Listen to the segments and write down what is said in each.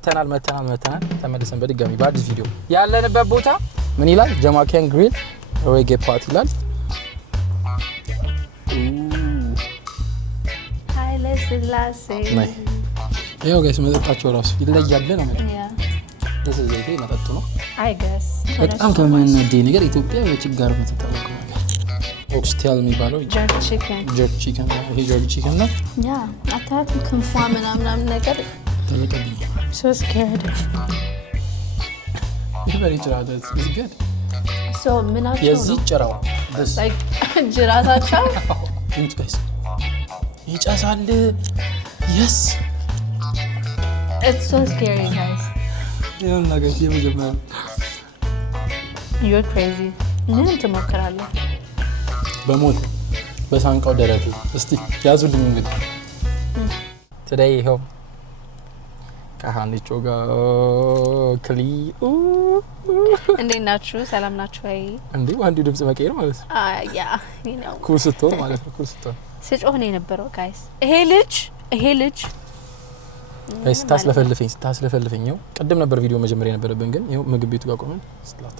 መተናል ተመልሰን በድጋሚ በአዲስ ቪዲዮ ያለንበት ቦታ ምን ይላል? ጃማይካን ግሪል ሬጌ ፓርቲ ይላል። ሃይለ ስላሴ ያው ጋይስ መጠጣቸው ራሱ ይለያል ነው ማለት ነው። ዘይቴ መጠጡ ነው። አይ ጋስ በጣም ከመነደኝ ነገር ኢትዮጵያ በችጋር የምትታወቀው ነገር ኦክስቴል የሚባለው ጀርክ ቺከን ይሄ ጀርክ ቺከን ነው። ያ አታውት ክንፏ ምናምን ነገር ተለቀብኝ። So scared. It's very ጭራታ is good. So ምናቸው የዚህ ጭራው like ጭራታቸው እንት ጋይስ ይጫሳል። Yes. It's so scary guys. ያን ነገር የመጀመሪያ You're crazy. ምን ትሞክራለህ? በሞት በሳንቃው ደረቴ እስቲ ያዙልኝ እንግዲህ today hope ካሃኒቾ ጋር ክሊ እንዴት ናችሁ? ሰላም ናችሁ ወይ? እንዴ አንዱ ድምጽ መቀየር ማለት ነው። ያ you know ኩርስቶ ማለት ነው። ኩርስቶ ስጮህ ነው የነበረው ጋይስ። ይሄ ልጅ ታስለፈልፈኝ ነው። ቀደም ነበር ቪዲዮ መጀመሪያ የነበረብን ግን ይሄው ምግብ ቤቱ ጋር ቆመን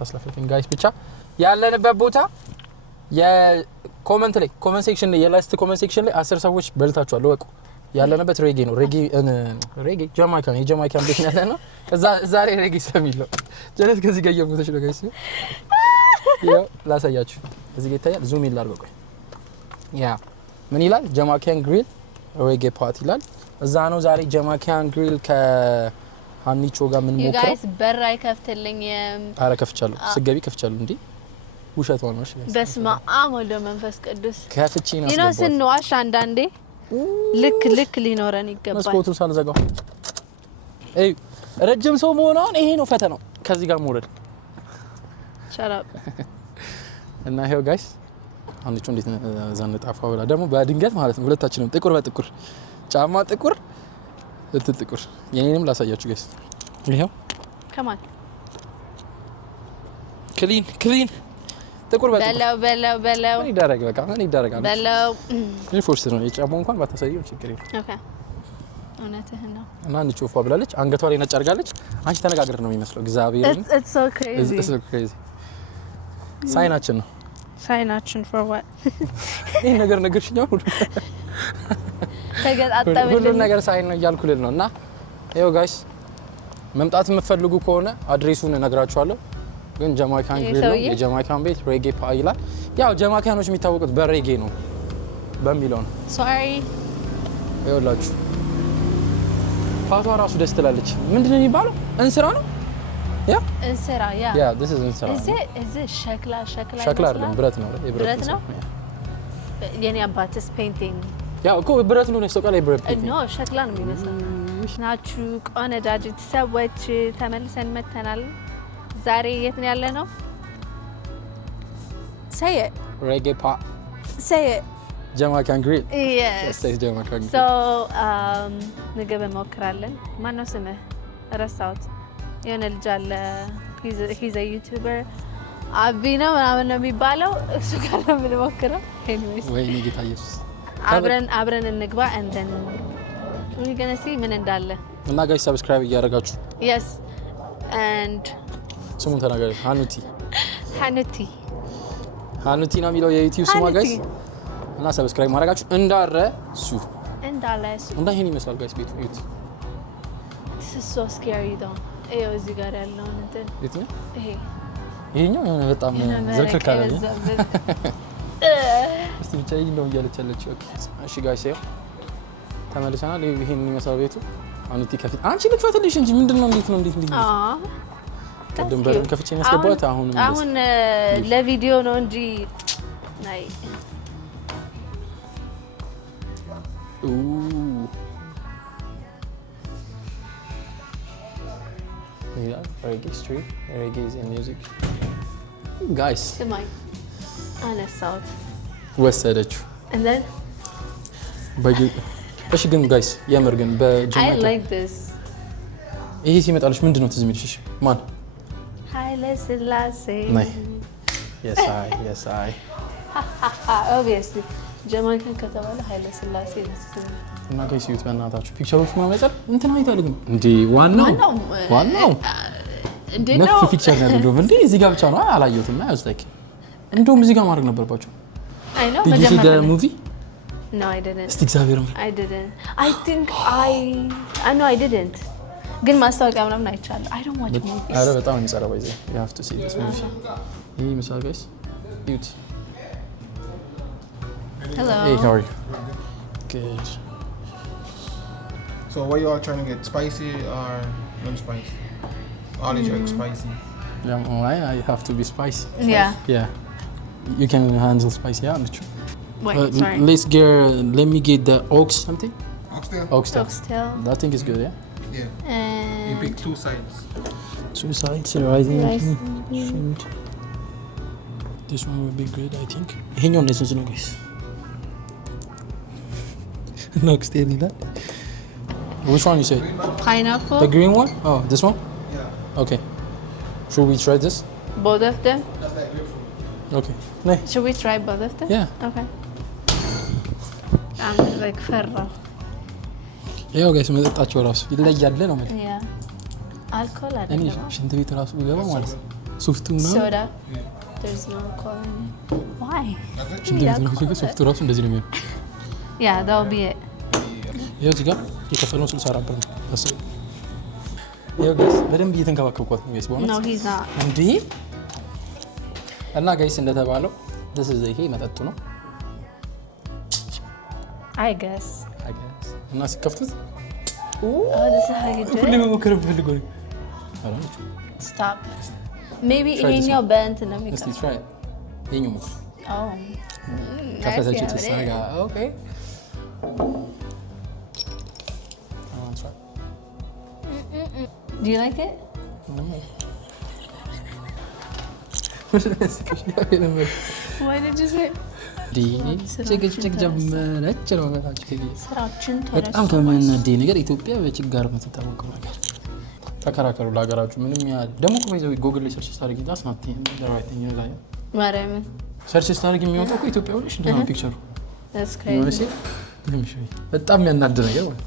ታስለፈልፈኝ ጋይስ። ብቻ ያለንበት ቦታ የኮሜንት ሴክሽን ላይ የላስት ኮሜንት ሴክሽን ላይ 10 ሰዎች በልታችኋል ወቁ። ያለንበት ሬጌ ነው። ሬጌ ጃማይካን ቤት ያለና ዛሬ ሬጌ ስለሚለው ጀነት ከዚህ ጋር እየሞተች ነው ጋይስ። ያው ላሳያችሁ እዚህ ጋር ይታያል። ዙም ይላል በቆይ ያ ምን ይላል? ጃማይካን ግሪል ሬጌ ፓርቲ ይላል። እዛ ነው ዛሬ ጃማይካን ግሪል ከሃኒቾ ጋር ምን ሞክረው። ጋይስ በር አይከፍትልኝም። አረ ከፍቻለሁ። ስገቢ ከፍቻለሁ እንዴ ውሸት ነው እሺ። በስመ አብ ወልድ መንፈስ ቅዱስ ከፍቺ ነው ይኖ ስንዋሽ አንዳንዴ ልክ ሊኖረን ይገባል። መስኮቱን ሳልዘጋው አይ ረጅም ሰው መሆኑን ይሄ ነው ፈተናው። ከዚህ ጋር መውረድ ሸራብ እና ይሄው ጋይስ አንቺ እንዴት ዘንጣፋ ወላ ደግሞ በድንገት ማለት ነው ሁለታችንም ጥቁር በጥቁር ጫማ ጥቁር ጥቁር የኔንም ላሳያችሁ ጋይስ። ይሄው ከማን ክሊን ጥቁር በለው ምን ይደረግ በቃ ምን ይደረጋል በለው ሪፎርስ ነው። የጫማው እንኳን ባታሳየው ችግር የለም። ኦኬ እውነትህን ነው። እና አንቺ ጮፋ ብላለች አንገቷ ላይ ነጭ አድርጋለች። አንቺ ተነጋግረን ነው የሚመስለው እግዚአብሔር it's so crazy ሳይናችን for what ይሄ ነገር ነገርሽኛው ተገጣጣብልኝ ሁሉ ነገር ሳይን ነው እያልኩልኝ ነው። እና ይሄው ጋይስ መምጣት የምትፈልጉ ከሆነ አድሬሱን እነግራችኋለሁ። ግን ጃማይካን ግሪል ነው የጃማይካን ቤት ሬጌ ፓርቲ ይላል። ያው ጃማይካኖች የሚታወቁት በሬጌ ነው በሚለው ነው። sorry ይኸውላችሁ ፓቷ ራሱ ደስ ትላለች። ምንድነው የሚባለው? እንስራ ነው ያ እንስራ ያ this is እንስራ is it ሸክላ አይደለም ብረት ነው። ብረት ነው የኔ አባትስ ፔይንቲንግ ያው እኮ ብረት ነው ነው ሰቀላይ ብረት ኖ ሸክላ ነው የሚመስለው። ናችሁ ቆነጃጅት ሰዎች ተመልሰን መተናል። ዛሬ የት ነው ያለ ነው? say it reggae pop say it Jamaican grill yes say Jamaican grill so ምግብ እንሞክራለን። ማን ነው ስምህ? ረሳሁት። የሆነ ልጅ አለ he's a YouTuber አቢ ነው ምናምን ነው የሚባለው። እሱ ጋር ነው የምንሞክረው። anyways ወይኔ ጌታ ኢየሱስ አብረን እንግባ and then we're going to see ምን እንዳለ እና ጋይስ ሰብስክራይብ እያደረጋችሁ yes and ስሙን ተናገሩ። ሃኑቲ ነው የሚለው የዩቲዩብ ስሟ ጋይስ። እና ሰብስክራይብ ማድረጋችሁ እንዳረሱ እና ይሄን ይመስላል ጋይስ ቤቱ እዩት። this is so scary though እየው እዚህ ጋር ያለው እንትን የትኛው ይሄኛው የሆነ በጣም ዝርክርክ አለ። እስቲ ብቻ ይሄን ነው እያለች ኦኬ እሺ ጋይስ ይኸው ተመልሰናል። ይሄን ይመስላል ቤቱ። ሃኑቲ ከፊት አንቺ ልክፈትልሽ እንጂ ምንድነው እንዴት ቀደም በረም ከፍቼ ያስገባሁት አሁን ለቪዲዮ ነው እንጂ ናይ yeah reggae street reggae is in music guys ስማይ አነሳውት ወሰደችው and then እሺ ግን ጋይስ የምር ግን I like this ይሄ ሲመጣልሽ ምንድነው ትዝ የሚልሽ? ማን ሃይለ ስላሴ ናይ yes I obviously ጃማይካን ከተባለ ሃይለ ስላሴ ነው። እና ጋይስ ይዩት በእናታችሁ ፒክቸሮች ማመጣት እንትን አይታልግም እንዴ ዋናው እንዴ ነው ፒክቸር ነው እንደው እንዴ እዚህ ጋር ብቻ ነው አላየሁትም እና ያዝለክ እንደውም እዚህ ጋር ማድረግ ነበርባችሁ I know Did you see the movie? No I didn't እስቲ እግዚአብሔር I didn't I think I know I didn't ግን ማስታወቂያ ምናምን አይቻለሁ I don't watch movies አረ በጣም የሚሰራው ይዘ you have to see this movie ይሄ ምሳሌ ጋይስ ይዩት Hello Hey how are you? Good So what you all trying to get, spicy or non-spicy? All is like spicy. Yeah, I have to be spicy. Yeah You can handle spicy, yeah? Wait sorry Let me get the ox something. Oxtail? Oxtail That thing is good, yeah? Yeah. and You pick 2 sides. 2 sides, rice Rice. shrimp. This one will be good, I think. ይሄኛው ነው እሱ ነው guys. Oxtail that. Which one you say? pineapple The green one? Oh, this one? Yeah. Okay. Should we try this? both of them That's like grapefruit. Okay. No. should we try both of them Yeah. okay I'm like ferra ያው ጋይስ መጠጣቸው ራሱ ይለያል ነው ማለት yeah alcohol እኔ አይደለም ሽንት ቤት ራሱ ብገባ ማለት ነው ሶፍቱ ነው soda there's no alcohol in it why ሽንት ቤት ነው ሲገባ ሶፍቱ ራሱ እንደዚህ ነው የሚሆነው yeah that'll be it ይኸው እዚህ ጋር የከፈለው 64 ብር ነው አስቡ ይኸው ጋይስ በደንብ እየተንከባከብኳት ነው ጋይስ በእውነት no he's not እንዴ እና ጋይስ እንደተባለው this is ይሄ መጠጡ ነው I guess እና ሲከፍቱት oh this is how you do ሁሌ it መሞከር ፈልጎ ነው አላችሁ stop maybe Try this ይሄኛው በእንትን ነው እስቲ የሚከፍተው try ይሄኛው ሞክር oh ከፈተች I see how it ተሳጋ is. ኦኬ try Do you like it? Why did you say? ጭቅጭቅ ጀመረች ነው በታችሁ ስራችን በጣም ከሚያናደኝ ነገር ኢትዮጵያ በችጋር የምትታወቀው ነገር ተከራከሩ ለሀገራችሁ ምንም ያህል ደግሞ ከይዘው ጎግል ላይ ሰርች ስታደርጊ ዳስናት ደራይተኛ ላይ ማርያምን ሰርች ስታደርጊ የሚወጣው እኮ ኢትዮጵያ ሆነሽ እንደሆነ ፒክቸሩ that's crazy በጣም የሚያናድ ነገር ማለት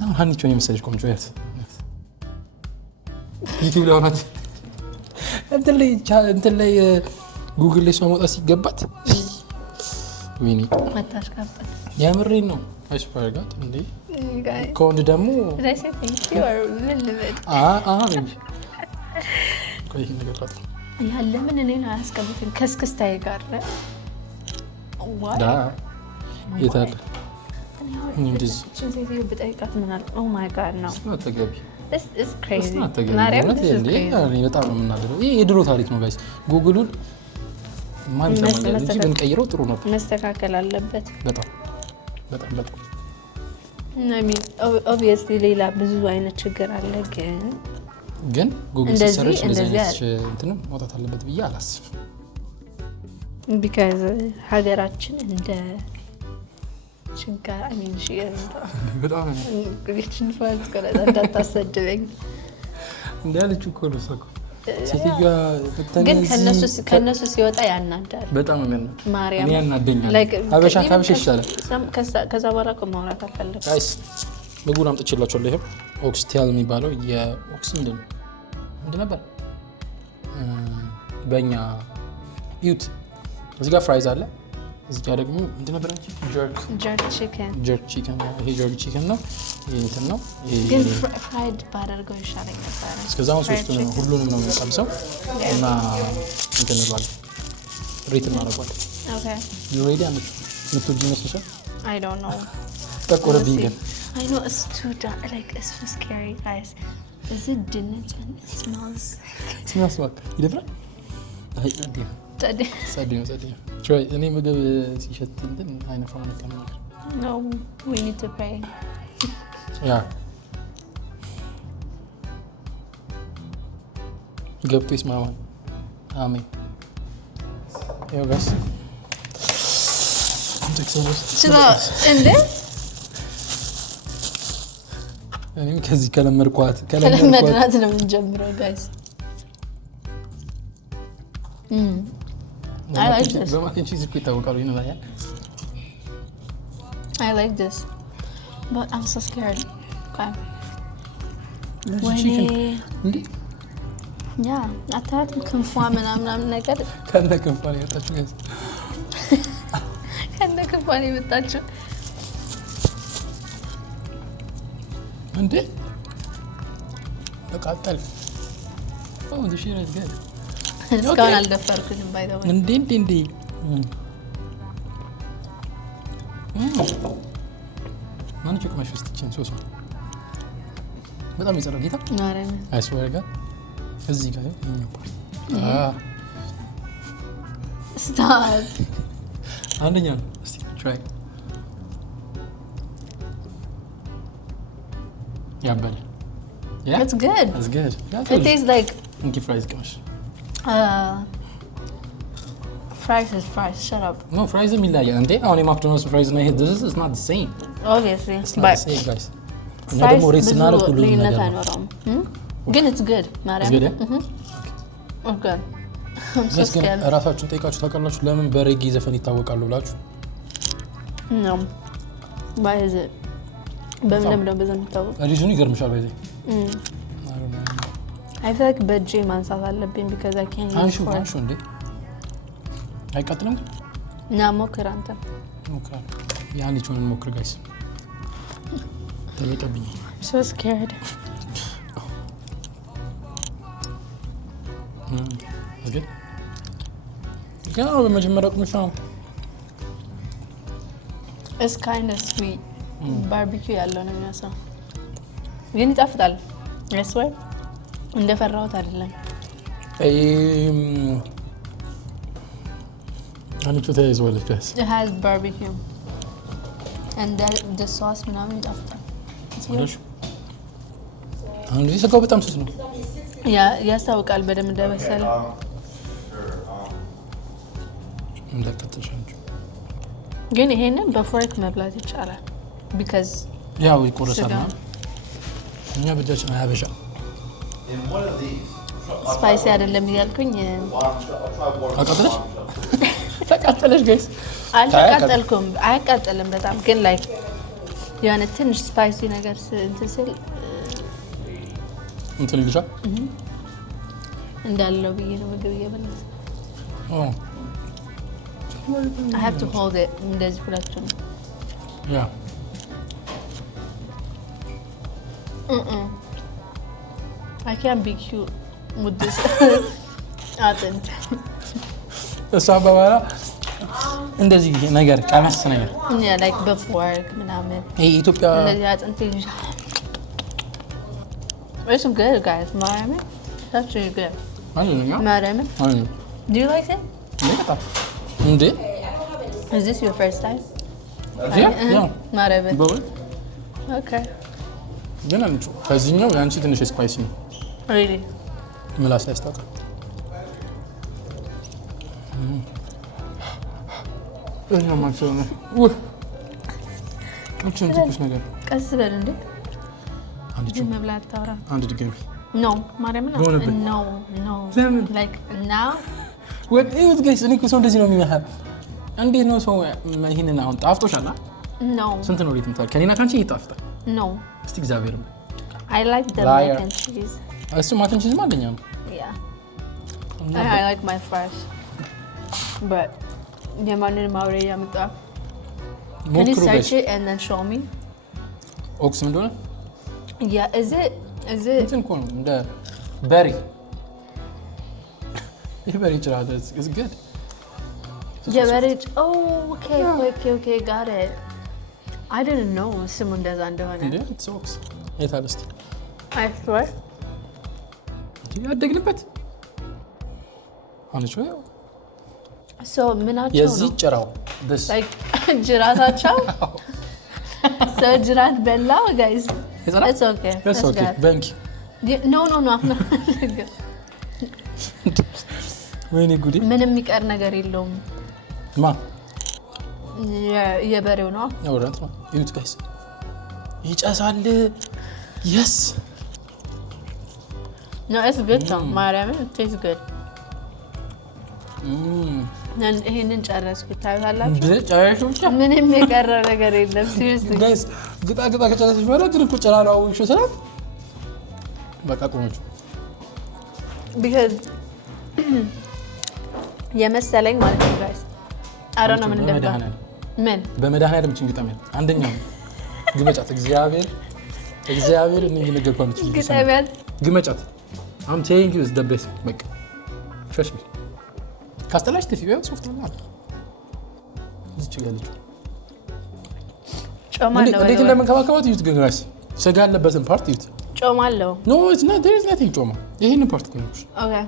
ነው ሀኒቾን የመሰለች ቆንጆ ያት ዩቲዩብ ላይ ሆናት እንትን ላይ ጉግል ላይ ሰው መውጣት ሲገባት ወይኔ መታሽካበት የምሬን ነው አይስፓርጋት እንዴ ከወንድ ደግሞ ቆይ ነገር ላጥ ያለ ምን እኔን አያስቀምጥም ከስክስታዬ ጋር ዳ የታለ እንደዚህ ሴትዮ ብጠይቃት ምን አለ ኦ ማይ ጋድ ነው አትገቢ this is crazy ማርያም በጣም ነው የምናደርገው ይሄ የድሮ ታሪክ ነው ጋይስ ጉግሉን ማን ተማኛል እንጂ ብንቀይረው ጥሩ ነው መስተካከል አለበት በጣም I mean obviously ሌላ ብዙ አይነት ችግር አለ ግን ጉግል ሲሰርች እንደዚህ እንትንም መውጣት አለበት ብዬ አላስብም because ሀገራችን እንደ ችግር I mean she is በጣም ነው ግሪችን ፋልት ከለዳ እንዳታሰድበኝ እንዳለች እኮ ነው ሰው ሴትዮዋ ግን ከነሱ ሲወጣ ያናዳል በጣም ነው የሚያናድ ማርያም እኔ ያናደኛል ሀበሻ ካብሽ ይሻላል ከዛ በኋላ እኮ ማውራት አልፈልግም ጋይስ ምግቡን አምጥቼላችኋለሁ ይሄ ኦክስቴል የሚባለው የኦክስ ምንድን ነበር በእኛ ዩት እዚህ ጋር ፍራይዝ አለ እዚህ ጋር ደግሞ ምንድን ነበር ጀርክ ቺከን ይሄ ጀርክ ቺከን ነው ይሄ እንትን ነው ግን ፍራይድ ባደርገው ይሻለኝ ነበር እስከዛው ሶስቱን ሁሉንም ነው የምንቀምሰው እና እንትን እንላለን ሬት እናደርጋለን okay you ready አመት ምትወጂ መስሎሻል I don't know ጠቆረብኝ ግን I know it's too dark like it's so scary guys is it dinner and it smells ይደብራል አይ ጸዴ ነው ትራይ እኔ ምግብ ሲሸት እንትን አይነፋው ነው no we need to pray ያ ገብቶ ይስማማል አሜን ያው ጋስ እንዴ እኔም ከዚህ ከለመድኳት ከለመድናት ነው የምንጀምረው ጋይስ I like this በማን ቺዝ እኮ ይታወቃሉ ይነላል I like this But I'm so scared. Okay. እንዴ ያ አታያትም ክንፏ ምናምን ነገር ከነ ክንፏ ነው የመጣችው ጋይስ ከነ ክንፏ ነው የመጣችው እንዴ ተቃጠል Oh, the shit is good. እስካሁን አልደፈርኩትም by the way. እንዴ ማን ቸክማሽ ፍስጥችን ሶሶ በጣም ይጸራው ጌታ ማረም አይስወርጋ እዚህ ጋር ይኸኛው Stop. አንደኛ ነው እስቲ try ያበለ Yeah, It's good. It's good. It tastes like Inky fries gosh. Fries is fries. Shut up. No, fries are milaya. And they only McDonald's fries and I hate this is not the same. Obviously. It's not But the same, guys. fries ልዩነት አይኖረውም ግን it's good. It's good, yeah? Okay. I'm so Guys, scared. ራሳችሁን ጠይቃችሁ ታውቃላችሁ ለምን በሬጌ ዘፈን ይታወቃሉ ብላችሁ? No. Why is it? በምን ነው በዘን ታውቁ? ሪዝኑ ይገርምሻል በዚህ I feel like በእጄ ማንሳት አለብኝ because I can't use fork. አንሹ እንዴ አይቀጥልም ና ሞክር አንተ ሞክራ ያን ይቹን ሞክር ጋይስ ተለቀብኝ I'm so scared. Okay. ግን በመጀመሪያ ቅምሻ It's kind of sweet. Barbecue ያለው ነው የሚያሳው ግን ይጣፍጣል I swear እንደፈራሁት አይደለም አንቺ ተይዘዋለች ጋይስ It has barbecue and the sauce ምናምን ይጣፍጣል ወደሽ አንዴ ሰጋው በጣም ስስ ነው ያስታውቃል በደንብ እንደበሰለ እንደከተሻንቹ ግን ይሄንን በፎርክ መብላት ይቻላል because ያው ይቆረሳል እኛ በጃችን አያበሻ ስፓይሲ አይደለም እያልኩኝ አቃጠለሽ ተቃጠለሽ ጋይስ አልተቃጠልኩም አያቃጠልም በጣም ግን like የሆነ ትንሽ ስፓይሲ ነገር እንትን ስል እንትን ይልሻል እንዳለው ብዬ ነው ምግብ እየበላሁ I have to hold it እንደዚህ ሁለቱን ያ I can't be cute with this አጥንት እሷ በኋላ እንደዚህ ነገር ቀመስ ነገር yeah like በፎርክ ምናምን ይሄ ኢትዮጵያ እንደዚህ አጥንት ይልሽ It's good guys ማርያም that's really good አንደኛ ማርያም አንደኛ Do you like it? እንዴ Is this your first time? ያው ማርያም በወል Okay ግን አንቺ ከዚህኛው ያንቺ ትንሽ ስፓይሲ ነው Really? ምላስ ያስታውቃል እኛ ማክሰው ነው እቺን ትኩስ ነገር ቀስ በል እንዴ አንቺ ግን መብላት ታውራ አንድ ድገሚ No ማርያም ነው በሆነበት። No ለምን? Like now ወዲት ጋይስ እኔ እኮ ሰው እንደዚህ ነው የሚያህል እንዴት ነው ሰው ይሄንን አሁን ጣፍጦሻል No ስንት ነው ሬት ምታል ከኔና ካንቺ ይጣፍጣል No እስቲ እግዚአብሔር ነው I like the Liar. mac and cheese እሱ ማክ ኤንድ ቺዝ ማለኛ ነው Yeah I like my fries But የማንንም አውሬ ያመጣ Can you ሞክሩ search ጋይስ it and then show me? ኦክስ ምን እንደሆነ Yeah, is it እንትን እኮ ነው እንደ በሪ ይሄ በሪ ይችላል it's good Yeah, but it okay, got it. I didn't know ስሙ እንደዛ እንደሆነ እንዴ it's ox የታል እስቲ I swear ያደግንበት አንቺ So ምናቸው የዚህ ነው ጭራው this like ጅራታቸው So ጅራት በላው guys የጸራ It's okay. That's okay good. thank you No. ወይኔ ጉዲ ምንም የሚቀር ነገር የለውም ማ የበሬው ነው አውራት ነው ይሁት ጋይስ ይጨሳል yes No, it's good though ማርያምን it tastes good ይሄንን ጨረስኩት ታዩታላችሁ ጨረስኩ ብቻ ምንም የቀረ ነገር የለም seriously ጋይስ ግጣ ከጨረስሽ በኋላ ግን እኮ ጨራ ነው አውቅሽው ሰላት በቃ ቆመች because የመሰለኝ ማለት ነው ጋይስ I don't know ምን እንደምባል ምን በመድኃኒዓለም ጭንቅጣም አንደኛው ግመጫት እግዚአብሔር እንኝ ነገርኳት ግመጫት I'm telling you is the best በቃ trust me ካስተላሽ ትፊው ሶፍት ነው እዚህ ጋር ጮማ ነው እንዴት እንደምንከባከባት ይዩት ግን ጋይስ ስጋ ያለበትን ፓርት ይዩት ጮማ አለው no it's not there is nothing ጮማ ይሄን ፓርት ነው okay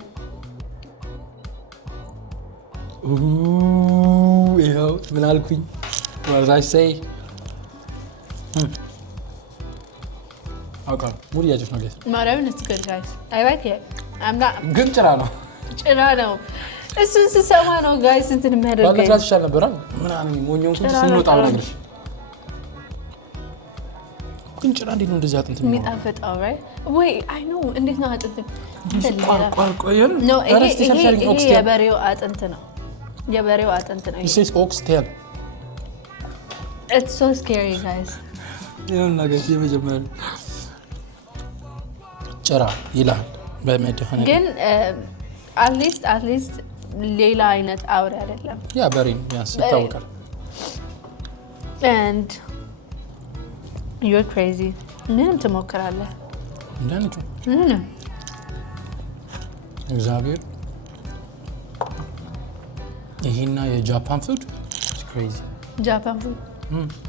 ይኸው ምን አልኩኝ what did I say አውቃ ሙሉ ያጆች ነው ጋይስ ማራውን it's good guys I like it I'm not ግን ጭራ ነው እሱን ስሰማ ነው ጋይስ እንትን የሚያደርገኝ ባለጋት ይሻል ነበር ምናምን ሞኞን ስንወጣው ነገር ግን ጭራ እንዴት ነው እንደዚህ አጥንት የሚጣፈጣው right wait I know እንዴት ነው አጥንት ቆይ ነው ይሄ የበሬው አጥንት ነው የበሬው አጥንት ነው this is oxtail it's so scary guys ይሄን ነገር የመጀመሪያ ጭራ ይላል በመድኃኒዓለም ግን at least ሌላ አይነት አውሬ አይደለም ያ በሬ ያስ ይታወቃል and you're crazy ምንም ትሞክራለህ እንደንቱ ምንም እግዚአብሔር ይሄና የጃፓን ፉድ is crazy ጃፓን ፉድ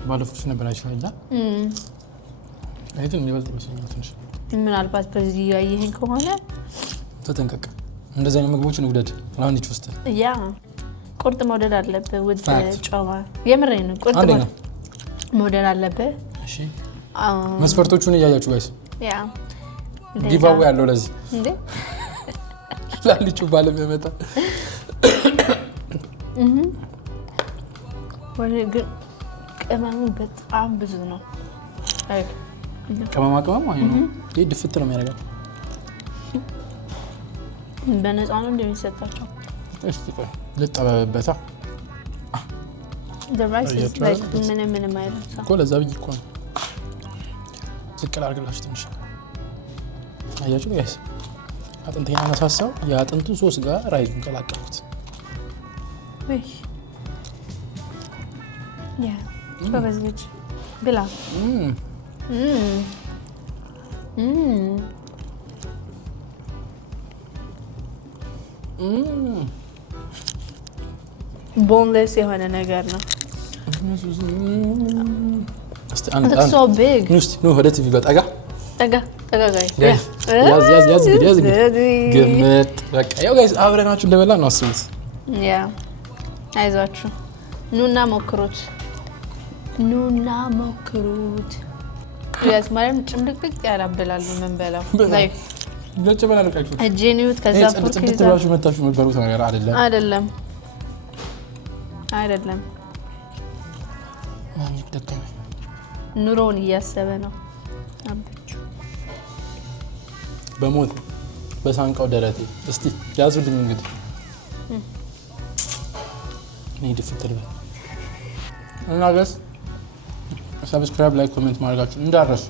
ባለፉት ነበር አይሻልዛ አይተን የሚበልጥ ይመስለኛል ትንሽ ምናልባት በዚህ ያየህን ከሆነ ተጠንቀቅ እንደዚህ አይነት ምግቦችን ውደድ አሁን እቺ ውስጥ ያ ቁርጥ መውደድ አለብህ ውድ ጮማ የምሬን ቁርጥ መውደድ አለብህ እሺ መስፈርቶቹን እያያችሁ ጋይስ ያ ጊቫዌ ያለው ለዚህ እንዴ ላልቹ ባለም ያመጣ ወይ ግን ቅመሙ በጣም ብዙ ነው አይ ቅመማ አይ ነው ድፍት ነው የሚያደርገው በነፃ ነው እንደሚሰጣቸው እስቲ ቆይ ልጠበበታ the rice is like ምንም አይደለም እኮ ለዛ ብዬ እኮ ነው ዝቅ አድርግላችሁ ትንሽ አያችሁ ጋይስ አጥንቴን አነሳሳው የአጥንቱ ሶስ ጋር ራይዙን ቀላቀሉት ወይ ያ በበዝግጅ ብላ ቦንሌስ የሆነ ነገር ነው እስቲ አንድ so big ነው ወደ ቲቪ ጋር ጠጋ ጋይስ ያዝ ግምት በቃ ያው ጋይስ አብረናችሁ እንደበላ ነው አስቡት ያ አይዟችሁ ኑና ሞክሩት ያዝ ማለም ጭምድቅቅ ያላበላሉ ምን በላው ላይ ገጭበላ ለቃችሁ እጄኒውት ከዛ ፉክ ይዛችሁ መጣችሁ መበሩት ነገር አይደለም ማን ይደከመ ኑሮውን እያሰበ ነው አብቹ በሞት በሳንቃው ደረቴ እስቲ ያዙልኝ እንግዲህ ነይ ድፍትር እና ጋይስ ሰብስክራይብ ላይክ ኮሜንት ማድረጋችሁ እንዳረሱ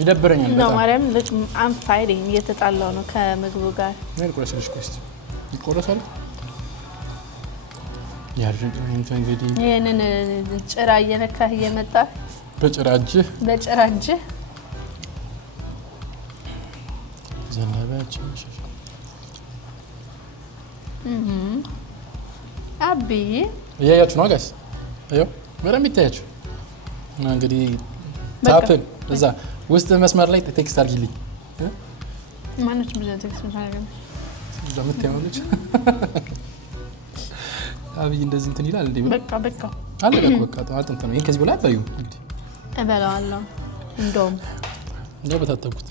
ይደብረኛል ነው ማርያም ልክ I'm fighting እየተጣላው ነው ከምግቡ ጋር ነይ ቆረሰልሽ ቆስት ይቆረሳል ያርጅን እንግዲህ ይሄንን ጭራ እየነካህ እየመጣ በጭራጅህ ዘነበች አቢ እያያችሁ ነው ጋይስ አዮ በደንብ ይታያችሁ እና እንግዲህ ታፕን እዛ ውስጥ መስመር ላይ ቴክስት አድርጊልኝ ማነች ብዙ ቴክስት ማድረግ ለምትያመልጭ አብይ እንደዚህ እንትን ይላል እንዴ በቃ አለቀ በቃ አጥንት ነው ይሄን ከዚህ በላይ አታዩ እንግዲህ እበላዋለሁ እንደውም እንደው በታጠብኩት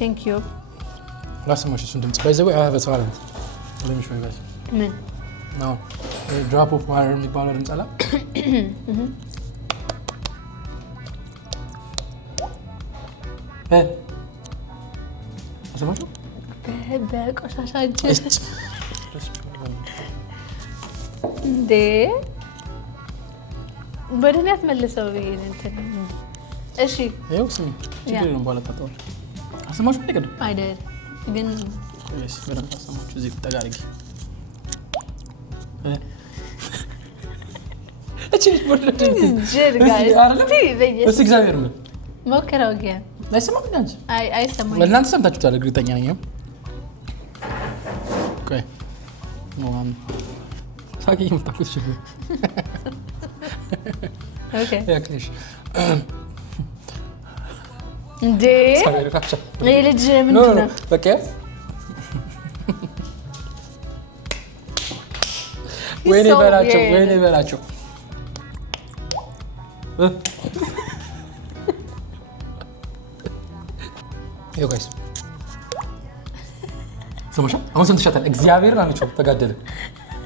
thank you ላስማሽ እሱን ድምጽ ባይዘው አያ በሰዋለን ለምን ሾይ ጋይስ ምን ነው ድሮፕ ኦፍ ዋተር የሚባለው ድምጽ አላ አሰማችሁ በቆሻሻ እጅ እንዴ በደንብ መልሰው ይሄን እንትን እሺ ይኸው ስሚ ችግር ነው ባለ ታጣው አስማሽ ተቀደ አይደል ግን እሺ በደንብ አስማችሁ እዚህ ተጋርጊ እቺ ወርደት እሺ እግዚአብሔር ምን ሞከረው ግን አይሰማም እንጂ አይሰማም ለእናንተ ሰምታችኋል እርግጠኛ ነኝ ኦኬ ኖን ሳቂ ምታኩት ችግር ኦኬ ያክልሽ እንዴ ልጅ ምንድን ነው በቃ ወይኔ በላቸው ይኸው ጋይስ ሰምተሻል አሁን ሰምተሻታል እግዚአብሔርን አንቺው ተጋደለ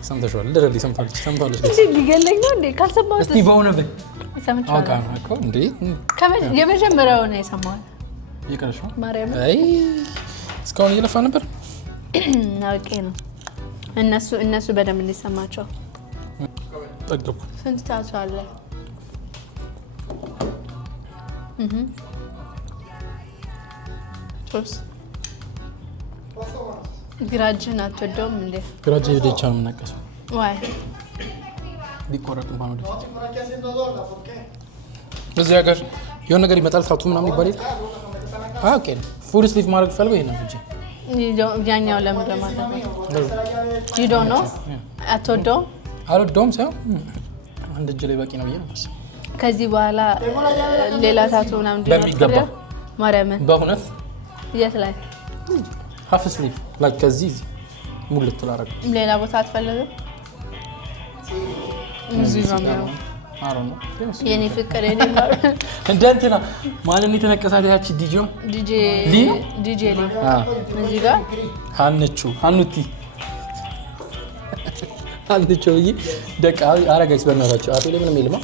ሰምተሻል ለረሊ ሰምታለች እንዴ ሊገለኝ ነው እንዴ ካልሰማው እስቲ በእውነት ሰምቻለሁ አውቃ ነው እኮ እንዴ የመጀመሪያው ነው የሰማው ይቀርሽው ማርያም አይ እስካሁን እየለፋ ነበር ኦኬ ነው እነሱ በደንብ እንዲሰማቸው ጠግኩ ስንት ታቻለ ሶስ ግራጅን አትወደውም እንዴ ግራጅ ሄደቻ ነው የምናቀሰው ዋይ ቢቆረጥ እንኳን ወደ በዚህ ሀገር የሆነ ነገር ይመጣል ታቱ ምናምን ይባል ኦኬ ፉል ስሊቭ ማድረግ ፈልገው ይሄን እንጂ ያኛው ለምን ማለት ነው you don't know አትወደውም አልወደውም ሳይሆን አንድ እጅ ላይ በቂ ነው ብዬ ነው የማስበው ከዚህ በኋላ ሌላ ታቱ ምናምን በሚገባ ማርያምን በእውነት የት ላይ half sleeve like ከዚህ ሙልት ላረግ ሌላ ቦታ አትፈልግም እዚህ ነው አሮን ነው የኔ ፍቅር የኔ እንደ እንትና ማንን የተነቀሳት ያቺ ዲጆ ዲጄ ሊ እዚህ ጋር ሀኑቲ ይሄ ደቃ አረጋይስ በእናታችሁ አቶ ላይ ምንም የለም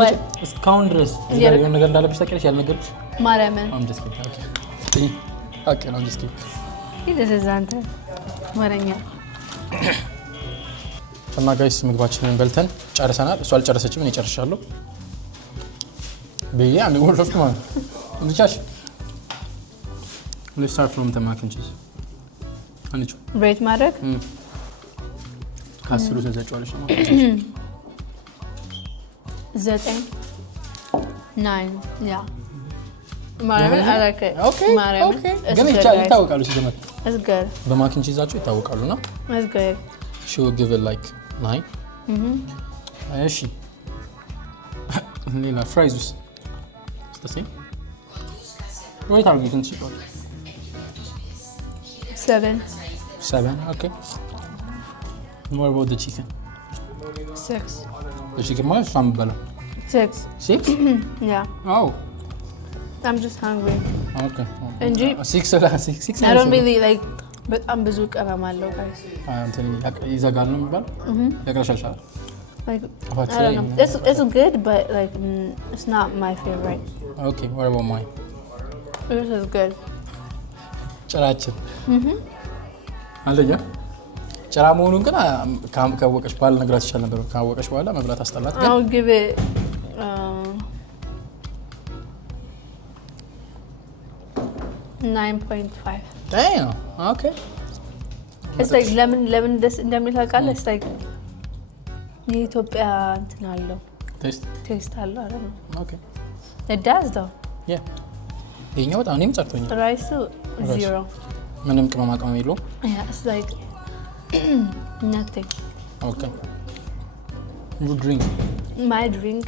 ወይ እስካሁን ድረስ የሆነ ነገር እንዳለብሽ ታውቂያለሽ ያልነገርኩሽ ማርያምን just kidding okay ነው just kidding ይደረዛንተ ማረኛ እና ጋይስ ምግባችንን በልተን ጨርሰናል እሷ አልጨረሰችም እኔ ጨርሻለሁ በያ አንድ ወርዶስ ማለት እንቻሽ let's start from the mac and cheese አንቺ ብሬት ማድረግ ካስሉ ተዘጫዋለሽ ነው 9 ያ ማርያምን አላከ ማርያምን ግን ይታወቃሉ ሲጀመር it's good በማክ and cheese ይታወቃሉና it's good she will give it like 9 እሺ ሌላ ፍራይዙስ it's the same wait are you can see 7 okay more about the chicken 6 the chicken more fun 6 yeah oh I'm just hungry okay እንጂ 6 I don't really like በጣም ብዙ ቀለም አለው ጋይስ አንተን ይዘጋል ነው የሚባል ያቀሻሻል like I don't know it's good but like it's not my favorite okay what about mine this is good ጭራችን አለኛ ጭራ መሆኑን ግን ካወቀሽ በኋላ ነግራት ይችላል ነበር ካወቀሽ በኋላ መብላት አስጠላት ግን I'll give it 9.5 damn okay it's like lemon ደስ እንደሚል ታውቃለህ it's like የኢትዮጵያ እንትን አለው ቴስት አለው አይደል okay it does though yeah ይሄኛው በጣም እኔም ጸርቶኛል ራይሱ 0 ምንም ቅመማ ቅመም የለውም yeah it's like nothing okay you drink my drink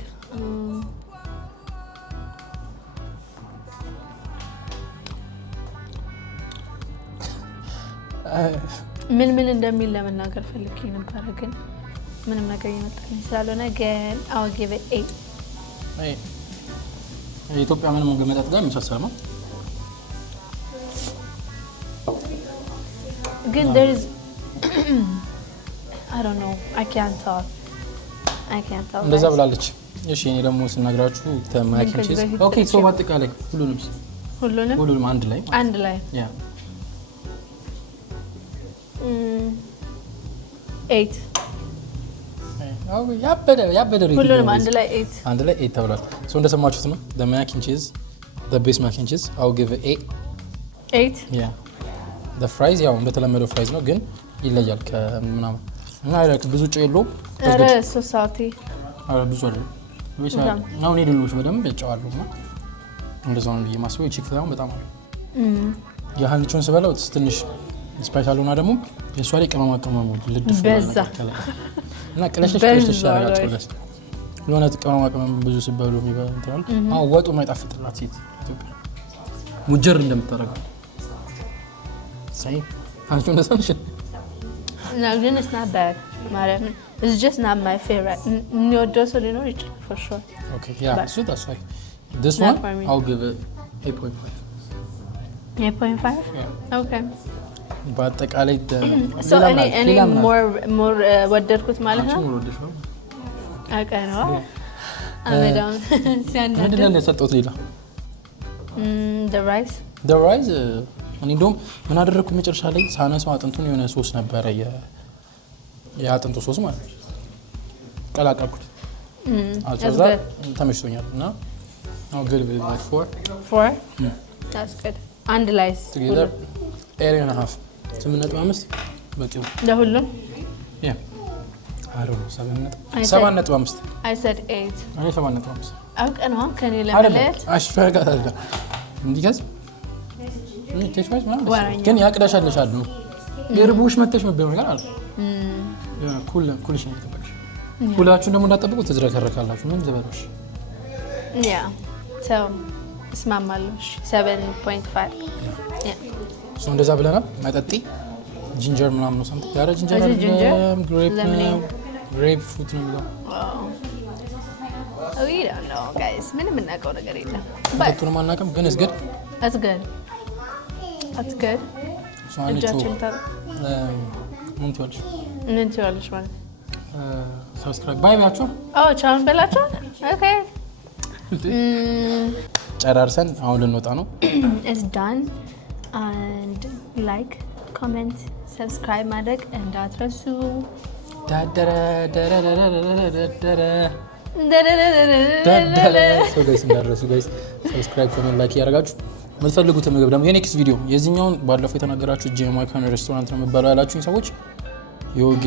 ምን እንደሚል ለመናገር ፈልጌ ነበር ግን ምንም ነገር ይመጣልኝ ስላልሆነ ግን I'll give it 8 የኢትዮጵያ ምንም ገመጣት ጋር የሚሳሰል ነው ግን there is I don't know I can't tell እንደዛ ብላለች እሺ እኔ ደግሞ ስናግራችሁ ተማኪንቺስ ኦኬ ሶ ባጠቃላይ ሁሉንም አንድ ላይ ያ 8 ያበደ ሁሉንም አንድ ላይ 8 ተብሏል። ሶ እንደሰማችሁት ነው the mac and cheese the base mac and cheese I'll give it 8 yeah the fries ያው እንደተለመደው fries ነው ግን ይለያል ከምናምን እና አይደል ብዙ ጨው የለውም። ኧረ ሶሳቲ ብዙ አይደለም ወይስ ነው እኔ ደሎች በደንብ ጨዋለሁ እና እንደዛው ነው የማስበው። ቺክ ፍላውን በጣም አለ ያህልቹን ስበላው ትንሽ ስፓይስ አለውና ደግሞ የሷ ላይ ቅመማ ቅመም ልድፍ በዛ እና ቅለሽልሽ ያረጋጭልሽ የሆነ ቅመማ ቅመም ብዙ ሲበሉ የሚባል አዎ ወጡ ማይጣፍጥላት ሴት ኢትዮጵያ ሙጀር እንደምታረጋው ሳይ አንቺ እንደሰንሽ No, it's not bad. It's just not my favorite. No, just you know it for sure. Okay, yeah, but so that's why. This one, I'll give it 8.5. 8.5? Yeah. Okay. But I so any more ወደድኩት ማለት ነው? Okay, no. I'm down. ምንድን ነው የሰጠሁት ሌላ? The rice. The rice እኔ እንደውም ምን አደረኩ መጨረሻ ላይ ሳነሳው አጥንቱን የሆነ ሶስ ነበረ የአጥንቱ ሶስ ማለት ነው ቀላቀልኩት። አቻዛ ተመችቶኛል እና አው good with like 4 that's good and lice together 8.5 8.5 በቂ ነው ለሁሉም yeah I don't know 7.5 I said 8 እኔ 7.5 አውቀነው ከኔ ለመለየት አሽፈርጋታለሁ እንዲገዝ ቴስፋይስ ማለት ግን ያቅዳሻለሻል ነው የርቦሽ መተሽ መበየው ነገር አለ ኩልሽ ነው ተበሽ ኩላችሁን ደግሞ እንዳጠብቁት ትዝረከረካላችሁ ምን ዘበሮሽ ያ so ስማማለሽ 7.5 ያ ሶ እንደዛ ብለናል። መጠጢ ጂንጀር ምናምን ነው ሰምተህ ያረ ጂንጀር ግሬፕ ፍሩት ነው የሚለው we don't know guys ምንም እናውቀው ነገር የለም በቱንም አናውቅም ግን it's good That's good. So I need to ምን ትያለሽ ማለት ሰብስክራይብ ባይ ባያችሁ ቻውን በላችሁ ኦኬ ጨራርሰን አሁን ልንወጣ ነው። It's done and like comment subscribe ማድረግ እንዳትረሱ። So guys እንዳትረሱ guys subscribe comment like ያደርጋችሁ የምትፈልጉት ምግብ ደግሞ የኔክስት ቪዲዮ የዚህኛውን ባለፈው የተናገራችሁ ጃማይካን ሬስቶራንት ነው የሚባለው ያላችሁኝ ሰዎች የኦጌ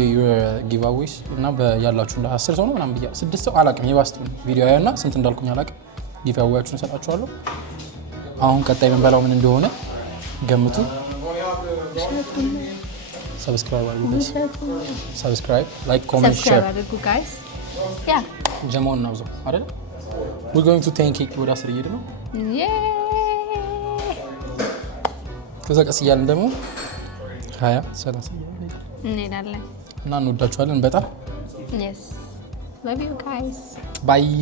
ጊቫዌስ እና ያላችሁ እንደ 10 ሰው ነው ምናምን ብያ 6 ሰው አላውቅም የባስት ቪዲዮ ያያና ስንት እንዳልኩኝ አላውቅም ጊቫዌያችሁን ሰጣችኋለሁ። አሁን ቀጣይ መንበላው ምን እንደሆነ ገምቱ። ሰብስክራይብ አድርጉ guys ሰብስክራይብ ላይክ ኮሜንት ሼር አድርጉ guys ያ ጀማውን ነው ዘው አይደል we're going to thank you ወደ 10 እየሄድን ነው ከዛ ቀስ እያልን ደግሞ 20 30 እንሄዳለን እና እንወዳችኋለን በጣም yes love you guys bye